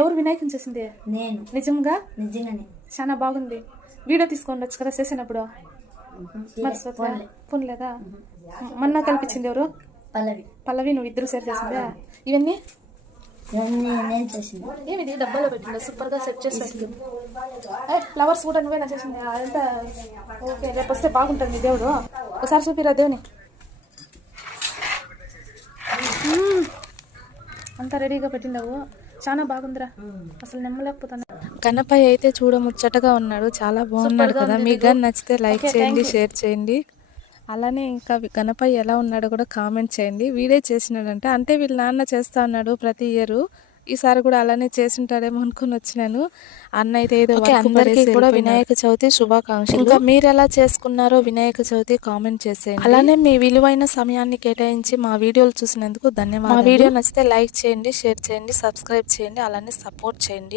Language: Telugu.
ఎవరు వినాయకుని చేసింది? నేను. నిజంగా? నిజంగానే. చాలా బాగుంది. వీడియో తీసుకోండొచ్చు కదా చేసినప్పుడు. ఫోన్ లేదా? మొన్న కల్పించింది ఎవరు? పల్లవి. పల్లవి నువ్వు ఇద్దరు షేర్ చేసిందా? ఇవన్నీ నేను చేసింది. ఏమిది డబ్బాలో పెట్టిందా? సూపర్ గా సెట్ చేసి పెట్టింది. ఫ్లవర్స్ కూడా నువ్వేనా చేసింది? అదంతా ఓకే. రేపు వస్తే బాగుంటుంది దేవుడు. ఒకసారి చూపిరా దేవుని. అంతా రెడీగా పెట్టిండవు. చాలా బాగుందిరా, అసలు నమ్మలేకపోతాను. గణపయ్య అయితే చూడముచ్చటగా ఉన్నాడు, చాలా బాగున్నాడు కదా. మీకు కానీ నచ్చితే లైక్ చేయండి, షేర్ చేయండి. అలానే ఇంకా గణపయ్య ఎలా ఉన్నాడో కూడా కామెంట్ చేయండి. వీడే చేసినాడంటే, అంటే వీళ్ళ నాన్న చేస్తా ఉన్నాడు ప్రతి ఇయర్. ఈసారి కూడా అలానే చేసింటాడేమో అనుకుని వచ్చినాను. అన్న అయితే ఏదో అందరికీ కూడా వినాయక చవితి శుభాకాంక్షలు. ఇంకా మీరు ఎలా చేసుకున్నారో వినాయక చవితి కామెంట్ చేసేయండి. అలానే మీ విలువైన సమయాన్ని కేటాయించి మా వీడియోలు చూసినందుకు ధన్యవాదాలు. మా వీడియో నచ్చితే లైక్ చేయండి, షేర్ చేయండి, సబ్స్క్రైబ్ చేయండి, అలానే సపోర్ట్ చేయండి.